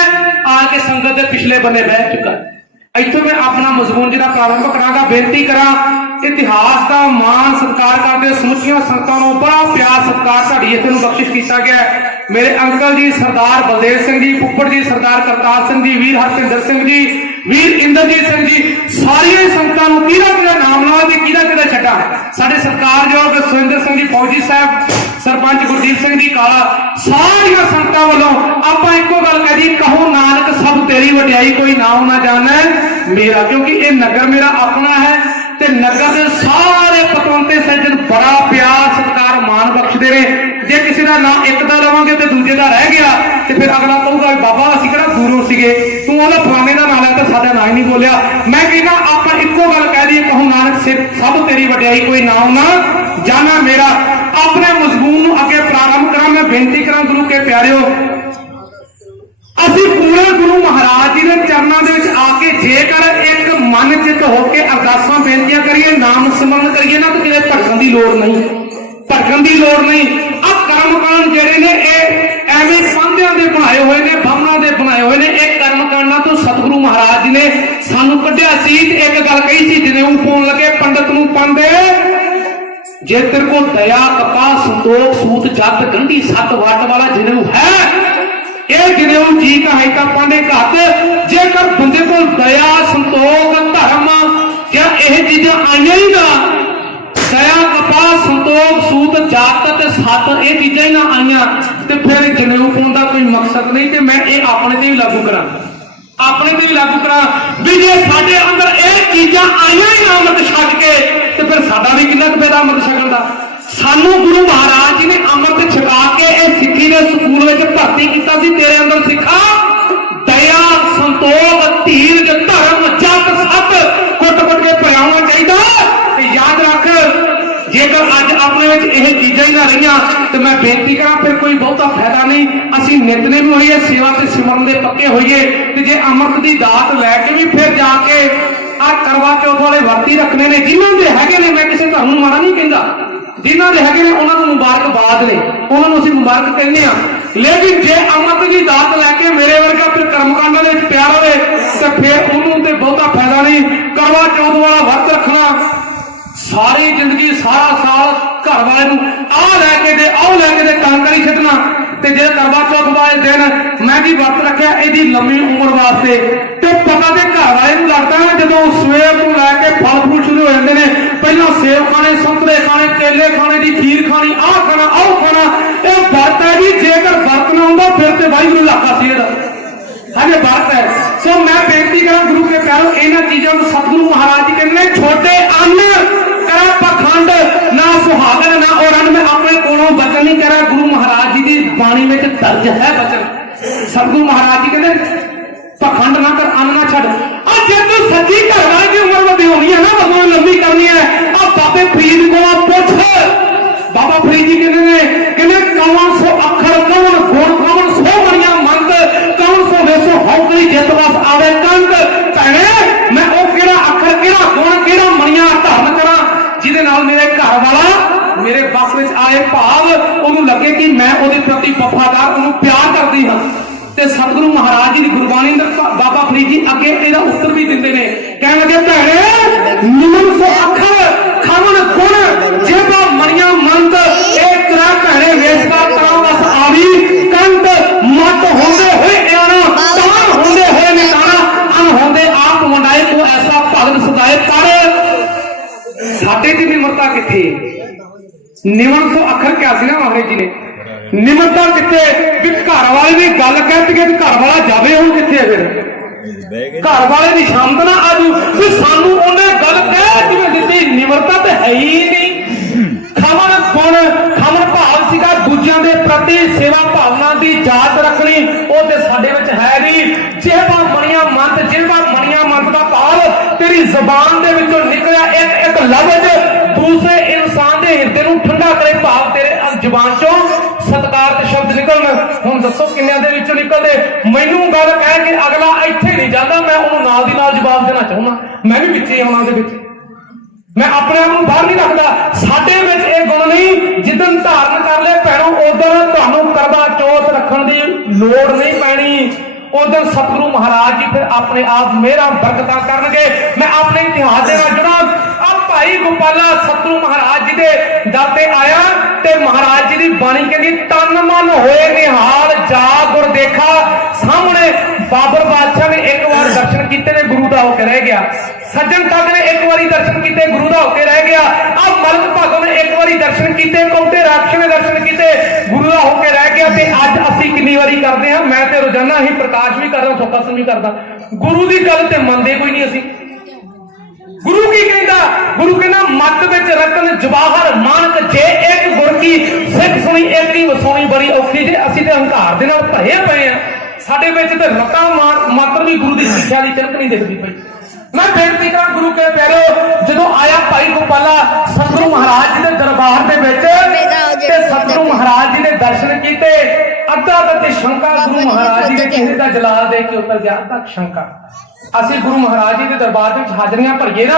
ਆ ਕੇ ਸੰਗਤ ਦੇ ਪਿਛਲੇ ਬੰਨੇ ਬਹਿ ਚੁੱਕਾ। ਇੱਥੋਂ ਮੈਂ ਆਪਣਾ ਮਜ਼ਮੂਨ ਜਿਹੜਾ ਪ੍ਰਾਰੰਭ ਕਰਾਂਗਾ। ਬੇਨਤੀ ਕਰਾਂ, ਇਤਿਹਾਸ ਦਾ ਮਾਣ ਸਤਿਕਾਰ ਕਰਦੇ ਸਮੁੱਚੀਆਂ ਸੰਗਤਾਂ ਨੂੰ ਬੜਾ ਪਿਆਰ ਸਤਿਕਾਰ ਤੁਹਾਡੀ ਇੱਥੇ ਨੂੰ ਬਖਸ਼ਿਸ਼ ਕੀਤਾ ਗਿਆ। ਮੇਰੇ ਅੰਕਲ ਜੀ ਸਰਦਾਰ ਬਲਦੇਵ ਸਿੰਘ ਜੀ, ਫੁੱਫੜ ਜੀ ਸਰਦਾਰ ਕਰਤਾਰ ਸਿੰਘ ਜੀ, ਵੀਰ ਹਰਪਿੰਦਰ ਸਿੰਘ ਜੀ, ਵੀਰ ਇੰਦਰਜੀਤ ਸਿੰਘ ਜੀ, ਸਾਰੀਆਂ ਸੰਗਤਾਂ ਨੂੰ ਕਿਹਦਾ ਨਾਮ ਲਵਾਂ ਤੇ ਕਿਹਦਾ ਛੱਡਾਂ। ਸਾਡੇ ਸਤਿਕਾਰਯੋਗ ਸੁਰਿੰਦਰ ਸਿੰਘ ਜੀ ਫੌਜੀ ਸਾਹਿਬ, ਸਰਪੰਚ ਗੁਰਦੀਪ ਸਿੰਘ ਜੀ ਕਾਲਾ, ਸਾਰੀਆਂ ਸੰਗਤਾਂ ਵੱਲੋਂ ਆਪਾਂ ਇੱਕੋ ਗੱਲ ਕਹੀ, ਕਹੋ ਨਾਨਕ ਸਭ ਤੇਰੀ ਵਡਿਆਈ, ਕੋਈ ਨਾਮ ਨਾ ਜਾਣੈ ਮੇਰਾ। ਕਿਉਂਕਿ ਇਹ ਨਗਰ ਮੇਰਾ ਆਪਣਾ ਹੈ ਤੇ ਨਗਰ ਦੇ ਸਾਰੇ ਪਤਵੰਤੇ ਸੱਜਣ ਬੜਾ ਪਿਆਰ ਸਤਿਕਾਰ ਮਾਣ ਬਖਸ਼ਦੇ ਨੇ। ਜੇ ਕਿਸੇ ਦਾ ਨਾਂ ਇੱਕ ਦਾ ਲਵਾਂਗੇ ਤੇ ਦੂਜੇ ਦਾ ਰਹਿ ਗਿਆ ਤੇ ਫਿਰ ਅਗਲਾ ਕਹੂਗਾ ਬਾਬਾ ਅਸੀਂ ਕਿਹੜਾ ਦੂਰੋਂ ਸੀਗੇ, ਤੂੰ ਉਹਦਾ ਫਲਾਣੇ ਦਾ ਨਾਂ ਲਿਆ ਤਾਂ ਸਾਡਾ ਨਾਂ ਹੀ ਨਹੀਂ ਬੋਲਿਆ। ਮੈਂ ਕਹਿੰਦਾ ਆਪਾਂ ਇੱਕੋ ਗੱਲ ਕਹਿ ਦਈਏ, ਕਹੋ ਨਾਨਕ ਸਭ ਤੇਰੀ ਵਡਿਆਈ, ਕੋਈ ਨਾਮ ਨਾ ਜਾਣਾ ਮੇਰਾ। ਆਪਣੇ ਮਜ਼ਮੂਨ ਨੂੰ ਅੱਗੇ ਪ੍ਰਾਰੰਭ ਕਰਾਂ। ਮੈਂ ਬੇਨਤੀ ਕਰਾਂ ਗੁਰੂ ਕੇ ਪਿਆਰਿਓ, ਅਸੀਂ ਪੂਰੇ ਗੁਰੂ ਮਹਾਰਾਜ ਜੀ ਦੇ ਚਰਨਾਂ ਦੇ ਵਿੱਚ ਆ ਕੇ ਜੇਕਰ ਇੱਕ ਮਨ ਚਿੱਤ ਹੋ ਕੇ ਅਰਦਾਸਾਂ ਬੇਨਤੀਆਂ ਕਰੀਏ, ਨਾਮ ਸਿਮਰਨ ਕਰੀਏ ਨਾ, ਤਾਂ ਕਿਤੇ ਭਟਕਣ ਦੀ ਲੋੜ ਨਹੀਂ, ਭਟਕਣ ਦੀ ਲੋੜ ਨਹੀਂ। ਆਹ ਕਰਮਕਾਂਡ ਜਿਹੜੇ ਨੇ ਇਹ ਐਵੇਂ ਸਾਂਝਿਆਂ ਦੇ ਬਣਾਏ ਹੋਏ ਨੇ, ਬਾਹਮਣਾਂ ਦੇ ਬਣਾਏ ਹੋਏ ਨੇ। ਇਹ ਕਰਮਕਾਂਡਾਂ ਤੋਂ ਸਤਿਗੁਰੂ ਮਹਾਰਾਜ ਜੀ ਨੇ ਸਾਨੂੰ ਕੱਢਿਆ ਸੀ। ਤੇ ਇੱਕ ਗੱਲ ਕਹੀ ਸੀ, ਜਨੇਊ ਪਾਉਣ ਲੱਗੇ ਪੰਡਤ ਨੂੰ ਪਾਉਂਦੇ, ਜੇ ਤੇਰੇ ਕੋਲ ਦਇਆ ਕਪਾ ਸੰਤੋਖ ਸੂਤ ਜੱਤ ਗੰਢੀ ਸੱਤ ਵਾਟ ਵਾਲਾ ਜਨੇਊ ਹੈ, ਇਹ ਜਨੇਊ ਜੀ ਕਹਾਈ ਤਾਂ ਪਾਂਡੇ ਘੱਟ। ਜੇਕਰ ਬੰਦੇ ਕੋਲ ਦਇਆ ਸੰਤੋਖ ਧਰਮ ਜਾਂ ਇਹ ਚੀਜ਼ਾਂ ਆਈਆਂ ਹੀ ਨਾ, ਦਇਆ ਕਪਾ ਸੰਤੋਖ ਸੂਤ ਜਾਤ ਤੇ ਸੱਤ ਇਹ ਚੀਜ਼ਾਂ ਹੀ ਨਾ ਆਈਆਂ, ਤੇ ਫਿਰ ਜਨੇਊ ਪਾਉਣ ਦਾ ਕੋਈ ਮਕਸਦ ਨਹੀਂ। ਤੇ ਮੈਂ ਇਹ ਆਪਣੇ ਤੇ ਵੀ ਲਾਗੂ ਕਰਾਂ, ਆਪਣੇ ਤੇ ਵੀ ਲਾਗੂ ਕਰਾਂ ਵੀ ਜੇ ਸਾਡੇ ਅੰਦਰ ਇਹ ਚੀਜ਼ਾਂ ਆਈਆਂ ਹੀ ਨਾ ਅੰਮ੍ਰਿਤ ਛਕ ਕੇ, ਤੇ ਫਿਰ ਸਾਡਾ ਵੀ ਕਿੰਨਾ ਕੁ ਫਾਇਦਾ ਅੰਮ੍ਰਿਤ ਛਕਣ ਦਾ। ਸਾਨੂੰ ਗੁਰੂ ਮਹਾਰਾਜ ਜੀ ਨੇ ਅੰਮ੍ਰਿਤ ਛਕਾ ਕੇ ਇਹ ਸਿੱਖੀ ਦੇ ਸਕੂਲ ਵਿੱਚ ਭਰਤੀ ਕੀਤਾ ਸੀ। ਤੇਰੇ ਅੰਦਰ ਸਿੱਖਾ ਦਇਆ ਸੰਤੋਖ ਧੀਰਜ ਧਰਮ ਜਪ ਸੱਤ ਕੁੱਟ-ਕੁੱਟ ਕੇ ਪਿਆਉਣਾ ਚਾਹੀਦਾ। ਤੇ ਯਾਦ ਰੱਖ, ਜੇਕਰ ਅੱਜ ਆਪਣੇ ਵਿੱਚ ਇਹ ਚੀਜ਼ਾਂ ਹੀ ਨਾ ਰਹੀਆਂ ਤੇ ਮੈਂ ਬੇਨਤੀ ਕਰਾਂ ਫਿਰ ਕੋਈ ਬਹੁਤਾ ਫਾਇਦਾ ਨਹੀਂ। ਅਸੀਂ ਨਿਤਨੇਮ ਹੋਈਏ, ਸੇਵਾ ਤੇ ਸਿਮਰਨ ਦੇ ਪੱਕੇ ਹੋਈਏ, ਤੇ ਜੇ ਅੰਮ੍ਰਿਤ ਦੀ ਦਾਤ ਲੈ ਕੇ ਵੀ ਫਿਰ ਜਾ ਕੇ ਆਹ ਕਰਵਾ ਚੌਥ ਵਾਲੇ ਵਰਤੀ ਰੱਖਣੇ ਨੇ, ਜਿਨ੍ਹਾਂ ਦੇ ਹੈਗੇ ਨੇ, ਮੈਂ ਕਿਸੇ ਧਰਮ ਨੂੰ ਮਾੜਾ ਨਹੀਂ ਕਹਿੰਦਾ, ਜਿਨ੍ਹਾਂ ਦੇ ਹੈਗੇ ਨੇ ਉਹਨਾਂ ਨੂੰ ਮੁਬਾਰਕਬਾਦ ਨੇ, ਉਹਨਾਂ ਨੂੰ ਅਸੀਂ ਮੁਬਾਰਕ ਕਹਿੰਦੇ ਆ। ਲੇਕਿਨ ਜੇ ਅੰਮ੍ਰਿਤ ਦੀ ਦਾਤ ਲੈ ਕੇ ਮੇਰੇ ਵਰਗਾ ਫਿਰ ਕਰਮਕਾਂਡਾਂ ਦੇ ਵਿੱਚ ਪਿਆ ਰਹੇ ਤਾਂ ਫਿਰ ਉਹਨੂੰ ਤੇ ਬਹੁਤਾ ਫਾਇਦਾ ਨਹੀਂ। ਕਰਵਾ ਚੌਥ ਵਾਲਾ ਵਰਤ ਰੱਖਣਾ, ਸਾਰੀ ਜ਼ਿੰਦਗੀ ਸਾਰਾ ਸਾਲ ਘਰ ਵਾਲੇ ਨੂੰ ਆਹ ਲੈ ਕੇ ਦੇ ਆਹ ਲੈ ਕੇ ਦੇ ਤੰਗ ਕਰੀ ਛੱਡਣਾ। ਤੇ ਜੇ ਕਰਵਾ ਚੌਥ ਵਾਲੇ ਦਿਨ ਮੈਂ ਵੀ ਵਰਤ ਰੱਖਿਆ ਇਹਦੀ ਲੰਮੀ ਉਮਰ ਵਾਸਤੇ, ਤੇ ਪਤਾ ਤੇ ਘਰ ਵਾਲੇ ਨੂੰ ਲੱਗਦਾ ਹੈ ਜਦੋਂ ਸਵੇਰ ਤੋਂ ਲੈ ਕੇ ਫਲ ਫੂਲ ਸ਼ੁਰੂ ਹੋ ਜਾਂਦੇ ਨੇ, ਪਹਿਲਾਂ ਸੇਬ ਖਾਣੇ, ਸੰਤਰੇ ਖਾਣੇ, ਕੇਲੇ ਖਾਣੇ ਦੀ ਖੀਰ ਖਾਣੀ, ਆਹ ਖਾਣਾ ਆਹ ਖਾਣਾ, ਇਹ ਵਰਤ ਹੈ ਜੀ। ਜੇਕਰ ਵਰਤ ਨਾ ਹੁੰਦਾ ਫਿਰ ਤੇ ਵਾਹਿਗੁਰੂ ਇਲਾਕਾ ਸੀ ਇਹਦਾ, ਸਾਡੇ ਵਰਤ ਹੈ। ਸੋ ਮੈਂ ਬੇਨਤੀ ਕਰਾਂ ਗੁਰੂ ਕੇ ਪਿਆਰੋ, ਇਹਨਾਂ ਚੀਜ਼ਾਂ ਨੂੰ ਸਤਿਗੁਰੂ ਮਹਾਰਾਜ ਜੀ ਕਹਿੰਦੇ ਨੇ ਛੋਟੇ ਅੰਨ ਕਰਾ ਪਖੰਡ ਨਾ ਸੁਹਾਗਣ ਨਾ ਔਰਨ। ਮੈਂ ਆਪਣੇ ਕੋਲੋਂ ਬਚਨ ਨਹੀਂ ਕਰਾਂ, ਗੁਰੂ ਮਹਾਰਾਜ ਜੀ ਦੀ ਬਾਣੀ ਵਿੱਚ ਦਰਜ ਹੈ ਬਚਨ। ਸਤਿਗੁਰੂ ਮਹਾਰਾਜ ਜੀ ਕਹਿੰਦੇ ਪਖੰਡ ਨਾ ਕਰ, ਅੰਨ ਨਾ ਛੱਡ। ਆ ਜੇ ਤੂੰ ਸੱਚੀ ਘਰ ਵਾਲੇ ਦੀ ਉਮਰ ਵਧਾਉਣੀ ਹੈ ਨਾ, ਬਹੁਤ ਲੰਬੀ ਕਰਨੀ ਹੈ, ਆ ਬਾਬੇ ਫਰੀਦ ਕੋਲੋਂ ਪੁੱਛ। ਬਾਬਾ ਫਰੀਦ ਜੀ ਕਹਿੰਦੇ ਕੌਣ ਸੋ ਅੱਖਰ ਕੌਣ ਗੁਣ ਕੌਣ ਸੋ ਬਣੀਆਂ ਮੰਤ, ਕੌਣ ਸੋ ਵੇਸੋ ਹੌਕਲੀ ਜਿੱਤ ਵਸ ਆਵੇ ਕੰਤ। ਭੈਣੇ ਮੈਂ ਉਹ ਕਿਹੜਾ ਅੱਖਰ ਕਿਹੜਾ ਗੁਣ ਕਿਹੜਾ ਮਣੀਆਂ ਧਾਰਨ ਕਰਾਂ ਜਿਹਦੇ ਨਾਲ ਮੇਰੇ ਘਰ ਵਾਲਾ ਮੇਰੇ ਬਸ ਵਿੱਚ ਆਏ, ਭਾਵ ਉਹਨੂੰ ਲੱਗੇ ਕਿ ਮੈਂ ਉਹਦੇ ਪ੍ਰਤੀ ਵਫਾਦਾਰ, ਉਹਨੂੰ ਪਿਆਰ ਕਰਦੀ ਹਾਂ। ਤੇ ਸਤਿਗੁਰੂ ਮਹਾਰਾਜ ਜੀ ਦੀ ਗੁਰਬਾਣੀ ਦਾ ਬਾਬਾ ਫਰੀਦ ਜੀ ਅੱਗੇ ਇਹਦਾ ਉੱਤਰ ਵੀ ਦਿੰਦੇ ਨੇ, ਕਹਿਣ ਲੱਗੇ ਭੈਣੇ ਨਿਮਨ ਸੋ ਅੱਖਰ ਖਾਵਣ ਗੁਣ ਜੇਬਾ ਮਣੀਆਂ ਮੰਤ, ਇਹ ਤਰਾ ਭੈਣੇ ਵੇਸਦਾ ਤਰਾ ਵਸ ਆਵੀ ਕੰਤ। ਮਤ ਹੁੰਦੇ ਹੋਏ ਇਆਣਾ ਤਾਨ ਹੁੰਦੇ ਹੋਏ ਨਿਤਾਣਾ, ਅਨ ਹੁੰਦੇ ਆਪ ਵੰਡਾਏ ਕੋ ਐਸਾ ਭਗਤ ਸਦਾਏ। ਪਰ ਸਾਡੇ ਦੀ ਨਿਮਰਤਾ ਕਿੱਥੇ? ਨਿਮਨ ਸੋ ਅੱਖਰ ਕਿਹਾ ਸੀ ਨਾ ਮਹਾਰਾਜ ਜੀ ਨੇ, ਨਿਮਰਤਾ ਕਿੱਥੇ? ਵੀ ਘਰ ਵਾਲੇ ਦੀ ਗੱਲ ਕਹਿ ਕੇ ਘਰ ਵਾਲਾ ਜਾਵੇ, ਹੁਣ ਕਿੱਥੇ ਫਿਰ ਘਰ ਵਾਲੇ ਦੀ ਸ਼ਾਮਤ ਨਾ ਆਜੂ ਵੀ ਸਾਨੂੰ ਉਹਨੇ ਗੱਲ ਕਹਿ ਜਿਵੇਂ ਦਿੱਤੀ। ਨਿਮਰਤਾ ਤਾਂ ਹੈ ਹੀ ਨਹੀਂ। ਖਾਵਣ ਗੁਣ ਖਾਵਣ ਭਾਵ ਸੀਗਾ ਦੂਜਿਆਂ ਦੇ ਪ੍ਰਤੀ ਸੇਵਾ ਭਾਵਨਾ ਦੀ ਜਾਤ ਰੱਖਣੀ, ਉਹ ਤੇ ਸਾਡੇ ਵਿੱਚ ਹੈ ਨਹੀਂ। ਜਿਹੜਾ ਮਣੀਆਂ ਮੰਤ ਦਾ ਭਾਵ ਤੇਰੀ ਜ਼ਬਾਨ ਦੇ ਵਿੱਚੋਂ ਨਿਕਲਿਆ ਇੱਕ ਇੱਕ ਲਫ਼ਜ਼ ਦੂਸਰੇ ਇਨਸਾਨ ਦੇ ਹਿਰਦੇ ਨੂੰ ਠੰਡਾ ਕਰੇ, ਭਾਵ ਤੇਰੇ ਜ਼ਬਾਨ ਚੋਂ ਸਤਿਕਾਰਤ ਸ਼ਬਦ ਨਿਕਲਣ। ਹੁਣ ਦੱਸੋ ਕਿੰਨਿਆਂ ਦੇ ਵਿੱਚੋਂ ਨਿਕਲਦੇ? ਮੈਨੂੰ ਗੱਲ ਕਹਿ ਕੇ ਅਗਲਾ ਇੱਥੇ ਨਹੀਂ ਜਾਂਦਾ, ਮੈਂ ਉਹਨੂੰ ਨਾਲ ਦੀ ਨਾਲ ਜਵਾਬ ਦੇਣਾ ਚਾਹੁੰਦਾ। ਮੈਂ ਵੀ ਵਿੱਚ ਹੀ ਆਉਣਾ ਦੇ ਵਿੱਚ, ਮੈਂ ਆਪਣੇ ਆਪ ਨੂੰ ਬਾਹਰ ਨਹੀਂ ਰੱਖਦਾ। ਸਾਡੇ ਵਿੱਚ ਇਹ ਗੁਣ ਨਹੀਂ। ਜਿੱਦਣ ਧਾਰਨ ਕਰ ਲੈ ਭੈਣੋ, ਉਦੋਂ ਤੁਹਾਨੂੰ ਕਰਵਾ ਚੌਥ ਰੱਖਣ ਦੀ लोड़ नहीं पैनी। उधर सतगुरु महाराज जी फिर अपने आप मेरा बरकता करनगे। मैं अपने इतिहास के नाल जुड़ा। अब भाई गोपाला सतगुरु महाराज जी के दर ते आया ते महाराज जी की बाणी कहती तन मन होए निहाल जा गुर देखा। सामने बाबर बादशाह ने एक बार दर्शन किए ने गुरु का होकर रह गया। सज्जन ठग ने एक बारी दर्शन किए गुरु का होकर रह गया। अब मलक भागो ने एक बारी दर्शन किए, कौटे राक्ष ने दर्शन किए गुरु का होकर रह गया। ते अज असी कितनी बारी करते हैं? मैं तो रोजाना ही प्रकाश भी करदा, फोकस भी करदा। गुरु की गल ते मनदे कोई नहीं असी। गुरु की कहता? गुरु कहना मत विच रतन जवाहर मानक जे एक गुर की सिख सुनी एक ही वसाउणी बड़ी औखी। जे असी ते अहंकार दे नाल भरे पए आ, साडे विच ते रता मात्र भी गुरु की सिक्ख्या की चमक नहीं दिखती पई। मैं बेनती करा गुरु के प्यारो, जदों आया भाई गोपाला सतगुरु महाराज जी के दरबार के विच ते सतगुरु महाराज जी ने दर्शन किए। अद्धा ते शंका गुरु महाराज जी ने चेहरे का जलाल दे के उतर गया। अद्धा शंका ਅਸੀਂ गुरु महाराज जी के दरबार में हाजरियां भरीए ना,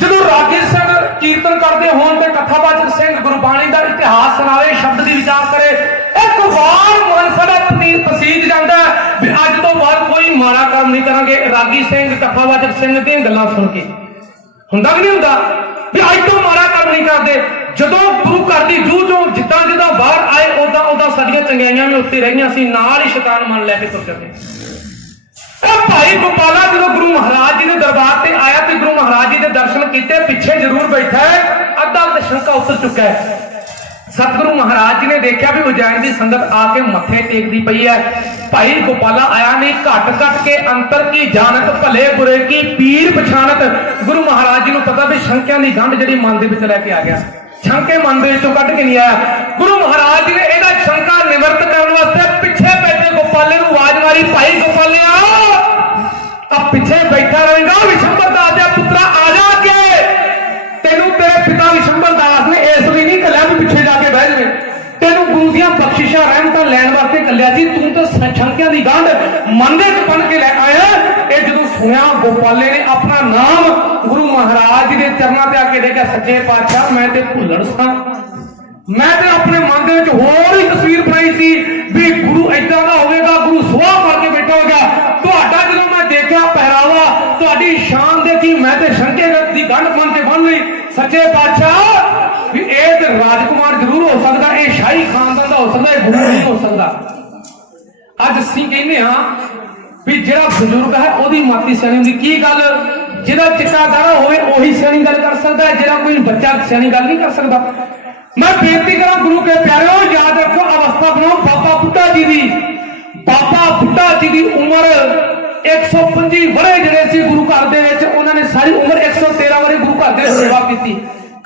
जो रागी सिंह कीर्तन करते होण ते कथावाचक सिंह गुरबाणी का इतिहास सुनावे, शब्द की विचार करे, एक बार मन साडा पसीज जाता है भी अज तो बाद कोई माड़ा काम नहीं करांगे। रागी सिंह कथावाचक सिंह दी गल्लां सुन के हुंदा कि नहीं हुंदा भी अज तो माड़ा काम नहीं करते। जदों गुरु घर की जूह चों जिद्दां जिद्दां बाहर आए उदां उदां साडीआं चंगियाइयां भी उत्ते रहियां, असीं नाल ही शैतान मन लैके तुर चले। भाई गोपाला जो गुरु महाराज जी ने दरबार से आया तो गुरु महाराज जी ने दर्शन किए, पीछे जरूर बैठा है, अद्धा शंका उतर चुका है। सतगुरु महाराज जी ने देखा भी उज्जैन की संगत आके मथे टेकती पई है। भाई गोपाला आया नहीं, घट घट के अंतर की जानत भले बुरे की पीर पछाणत। गुरु महाराज जी को पता भी शंकिया की गंढ जी मन के लैके आ गया, शंके मन के कट के नहीं आया। गुरु महाराज जी ने यह शंका निवृत्त करने वास्ते पिछे बैठे गोपाले को आवाज मारी, भाई गोपालिया अब पीछे बैठा रहेगा, विशंबर दास दे पुत्रा आ जा के तेनू तेरे पिता विशंबर दास ने इसलिए नहीं कलिया भी पीछे जाके बह जाए, तेनू गुरु दियां बख्शिशां रहमतां लैण वास्ते कलिया सी। तू तो शंकिया की गंढ मन दे बन के लै आया। ये जो सुनिया गोपाले ने अपना नाम गुरु महाराज जी के चरणों ते आके देखा, सच्चे पातशाह मैं ते भुल्लण सां, मैं तो अपने मन के होर ही तस्वीर बनाई सी भी गुरु इदा का होगा, गुरु सुहा मार के बैठा होगा। तुहाडा जो मैं देखा पहरावा, तुहाडी शान देखी, मैं तो शंके की गंढ मन से बन ली। सच्चे पातशाह भी ये तो राजकुमार जरूर हो सकता, ये शाही खानदान का हो सकता, ये गुरु नहीं हो सकता। अज असीं कहने हाँ भी जिहड़ा बजुर्ग है ओदी माती सियाणी हुंदी। की गल, जिहदा चिट्टा दाड़ा होवे ओही सियाणी गल कर सकता है, जिहड़ा कोई बच्चा सियाणी गल नहीं कर सकता। मैं बेनती करा गुरु के प्यारे, याद रखो अवस्था बनाओ बाबा बुड्ढा जी की। बाबा बुड्ढा जी की उम्र 125 वरे जिहड़े सी गुरु घर दे विच, उन्होंने सारी उम्र 113 वरे गुरु घर दे सेवा की।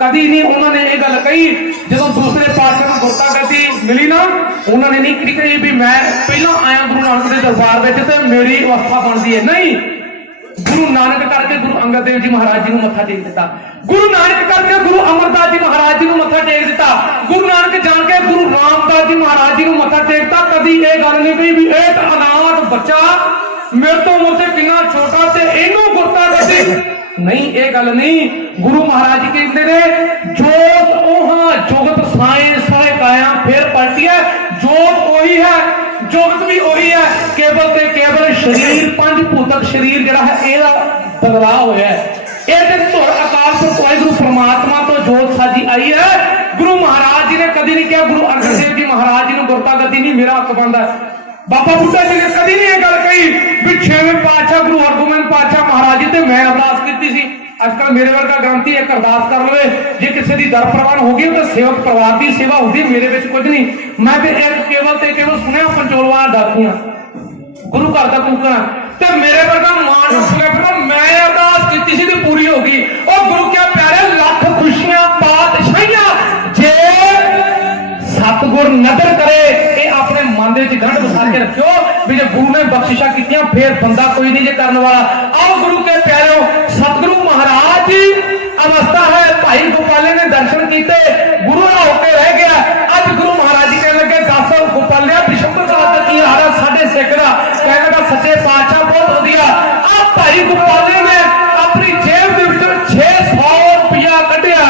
कभी नहीं उन्होंने ये गल कही, जो दूसरे पातशाह को गुरता गति मिली ना, उन्होंने नहीं कही भी मैं पहला आया गुरु नानक के दरबार में तो मेरी अवस्था बनती है। नहीं, गुरु नानक करके गुरु अंगद देव जी महाराज जी को मत्था टेक दिता, गुरु नानक करके गुरु अमरदास जी महाराज जी को मत्था टेक दिता, गुरु नानक जान के गुरु रामदास जी महाराज जी को मत्था टेकता। कभी ये गल नहीं कही भी एक अनाथ बच्चा मेरे तो मुझसे कितना छोटा से इनू गुरता गति नहीं, ये गल नहीं। गुरु महाराज जी कहते ने जोत ओहा जुगत साए साए काया फिर पलटी है, जोत वही है जुगत भी वही है, केवल ते केवल शरीर पंज भूतक शरीर जड़ा है यह बदलाव होया है। ये धुर अकाल पुरख वाहिगुरु परमात्मा तो जोत साजी आई है। गुरु महाराज जी ने कभी नहीं किया गुरु अर्जन देव जी महाराज जी ने गुरता गति नहीं मेरा हक बनता। बाबा बुड्ढा जी ने कभी नहीं गल कही भी 6वें पातशाह गुरु हरगोबिंद पातशाह महाराज जी ते मैं अरदास की सी। अजकल मेरे वर्गा ग्रंथी एक अरदास कर लवे, जे किसी की दर प्रवान होगी तो सेवक परिवार की सेवा होगी, मेरे विच कुछ नहीं। मैं भी एक केवल ते केवल सुनिया पंचोलवा दातियां गुरु घर का कूकना ते मेरे वर्गा मान सुनिया फिर मैं अरदास की सी ते पूरी होगी। और गुरु क्या प्यारे लख खुशियां पातशाहियां जे सतगुर नदर करे, ये अपने मन के गंढ बसा के रखियो भी जो गुरु ने बख्शिशा की फिर बंदा कोई नहीं जे करने वाला। आओ गुरु के प्यारो, सतगुरु महाराज जी अवस्था है, भाई गोपाले ने दर्शन किए, गुरु ना होके रह गया। अब गुरु महाराज जी कहने लगे 10 गोपालिया बिशंबर का की हारा साढ़े सिख का कहने लगा सच्चे पातशाह बहुत वधिया। अब भाई गोपाले ने अपनी जेब के 600 रुपया कढ़िया,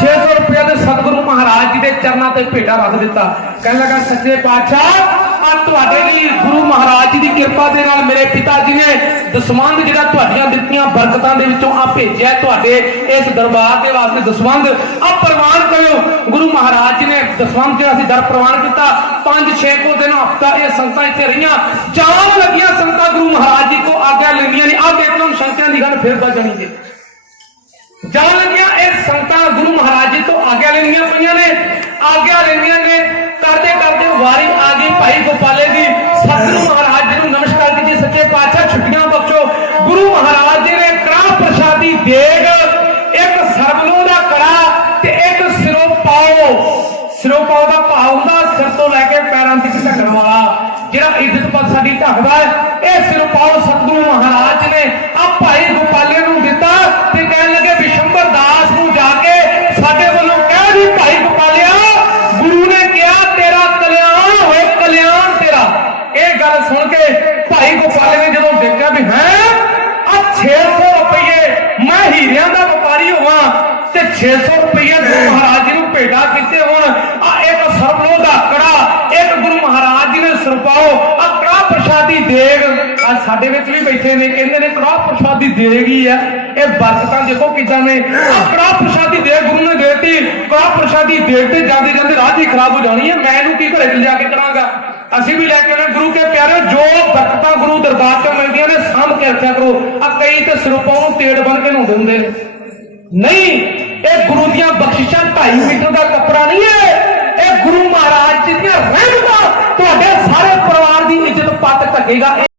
600 रुपया सतगुरु महाराज जी के चरणों से भेटा रख दिता। कहने लगा सच्चे पातशाह ਆ ਤੁਹਾਡੇ ਲਈ ਗੁਰੂ ਮਹਾਰਾਜ ਜੀ ਦੀ ਕਿਰਪਾ ਦੇ ਨਾਲ ਮੇਰੇ ਪਿਤਾ ਜੀ ਨੇ ਦਸਵੰਧ ਜਿਹੜਾ ਤੁਹਾਡੀਆਂ ਦਿੱਤੀਆਂ ਬਰਕਤਾਂ ਦੇ ਵਿੱਚੋਂ ਆ ਭੇਜਿਆ ਤੁਹਾਡੇ ਇਸ ਦਰਬਾਰ ਦੇ ਵਾਸਤੇ ਦਸਵੰਧ ਆ ਪ੍ਰਵਾਨ ਕਰਿਓ। ਗੁਰੂ ਮਹਾਰਾਜ ਜੀ ਨੇ ਦਸਵੰਧ ਜਿਹੜਾ ਅਸੀਂ ਦਰ ਪ੍ਰਵਾਨ ਕੀਤਾ 5-6 ਕੋ ਦਿਨ ਹਫਤਾ ਇਹ ਸੰਗਤਾਂ ਇੱਥੇ ਰਹੀਆਂ ਜਾਣ ਲੱਗੀਆਂ ਸੰਗਤਾਂ ਗੁਰੂ ਮਹਾਰਾਜ ਜੀ ਕੋ ਆਗਿਆ ਲੈਂਦੀਆਂ ਨੇ ਆ ਦੇਖ ਲਓ ਸੰਗਤਾਂ ਦੀ ਗੱਲ ਫਿਰ ਵੱਧ ਜਾਣੀ ਜੇ ਜਾਣ ਲੱਗੀਆਂ ਇਹ ਸੰਗਤਾਂ ਗੁਰੂ ਮਹਾਰਾਜ ਜੀ ਤੋਂ ਆਗਿਆ ਲੈਂਦੀਆਂ ਪਈਆਂ ਨੇ ਆਗਿਆ ਲੈਂਦੀਆਂ ਨੇ ਕਰਦੇ ਕਰਦੇ ਵਾਰੀ ਆ ਗਈ ਭਾਈ ਗੋਪਾਲੇ ਦੀ ਸਤਿਗੁਰੂ ਮਹਾਰਾਜ ਜੀ ਨੂੰ ਨਮਸਕਾਰ ਕੀਤੀ ਸੱਚੇ ਪਾਤਸ਼ਾਹ ਛੁੱਟੀਆਂ ਬਖਸ਼ੋ। ਗੁਰੂ ਮਹਾਰਾਜ ਜੀ ਨੇ ਕੜਾਹ ਪ੍ਰਸ਼ਾਦੀ ਦੇਗ ਇੱਕ ਸਰਬਲੋ ਦਾ ਕੜਾ ਤੇ ਇੱਕ ਸਿਰੋਂ ਪਾਓ ਦਾ ਭਾਵ ਹੁੰਦਾ ਸਿਰ ਤੋਂ ਲੈ ਕੇ ਪੈਰਾਂ ਤੱਕ ਢੱਕਣ ਵਾਲਾ ਜਿਹੜਾ ਇੱਜ਼ਤ ਪੱਤ ਸਾਡੀ ਢੱਕਦਾ ਇਹ ਸਿਰੋਂ ਪਾਓ ਸਤਿਗੁਰੂ ਮਹਾਰਾਜ ਨੇ ਆ ਭਾਈ ਗੋਪਾਲੇ ਨੂੰ ਦਿੱਤਾ ਤੇ ਕਹਿਣ ਲੱਗੇ ਵਿਸ਼ੰਬਰ ਦਾਸ ਨੂੰ ਜਾ ਕੇ ਸਾਡੇ ਵੱਲੋਂ ਕਹਿ ਦੀ ਭਾਈ ਗੋਪਾਲਿਆ ਗੁਰੂ ਨੇ ਕਿਹਾ ਤੇਰਾ ਕਲਿਆਣ ਹੋਏ ਕਲਿਆਣ ਤੇਰਾ। ਇਹ ਗੱਲ ਸੁਣ ਕੇ ਭਾਈ ਗੋਪਾਲੇ ਨੇ ਜਦੋਂ ਦੇਖਿਆ ਵੀ ਹੈ ਆ 600 ਰੁਪਏ ਮੈਂ ਹੀਰਿਆਂ ਦਾ ਵਪਾਰੀ ਹੋਵਾਂ ਤੇ 600 ਰੁਪਏ ਗੁਰੂ ਮਹਾਰਾਜ ਜੀ ਨੂੰ ਭੇਟਾ ਕੀਤੇ ਹੋਣ ਆ ਇੱਕ ਸਰਬਲੋ ਦਾ ਕੜਾ ਇੱਕ ਗੁਰੂ ਮਹਾਰਾਜ ਜੀ ਨੇ ਸਰਪਾਓ ਆ ਕੜਾ ਪ੍ਰਸ਼ਾਦੀ ਦੇਗ ਆ ਸਾਡੇ ਵਿੱਚ ਵੀ ਬੈਠੇ ਨੇ ਕਹਿੰਦੇ ਨੇ ਕੜਾ ਪ੍ਰਸ਼ਾਦੀ ਦੇਗ ਹੀ ਆ ਇਹ ਬਰਕਤਾਂ ਦੇਖੋ ਕਿਦਾਂ ਨੇ ਆ ਕੜਾ ਪ੍ਰਸ਼ਾਦੀ ਦੇਗ ਗੁਰੂ ਨੇ ਦੇਤੀ ਕੜਾ ਪ੍ਰਸ਼ਾਦੀ ਦੇਗ ਤੇ ਜਾਂਦੇ ਜਾਂਦੇ ਰਾਹ ਹੀ ਖਰਾਬ ਹੋ ਜਾਣੀ ਹੈ ਮੈਂ ਇਹਨੂੰ ਕੀ ਘਰੇ ਲਿਜਾ ਕੇ ਕਰਾਂਗਾ। ਅਸੀਂ ਵੀ ਲੈ ਕੇ ਆਉਣਾ ਗੁਰੂ ਕੇ ਪਿਆਰੇ ਜੋ ਬਰਕਤਾਂ ਗੁਰੂ ਦਰਬਾਰ ਤੋਂ ਮਿਲਦੀਆਂ ਨੇ ਸਾਂਭ ਕੇ ਰੱਖਿਆ ਕਰੋ। ਆ ਕਈ ਤੇ ਸਰੂਪਾਂ ਨੂੰ ਤੇੜ ਬਣ ਕੇ ਨਹਾਉਂਦੇ ਹੁੰਦੇ ਨੇ ਨਹੀਂ ਇਹ ਗੁਰੂ ਦੀਆਂ ਬਖਸ਼ਿਸ਼ਾਂ 2.5 ਮੀਟਰ ਦਾ ਕੱਪੜਾ ਨਹੀਂ ਹੈ ਇਹ ਗੁਰੂ ਮਹਾਰਾਜ ਜੀ ਦੀਆਂ ਰਹਿਮਤਾਂ ਤੁਹਾਡੇ ਸਾਰੇ ਪਰਿਵਾਰ ਦੀ ਇੱਜ਼ਤ ਪੱਤ ਢੱਕੇਗਾ।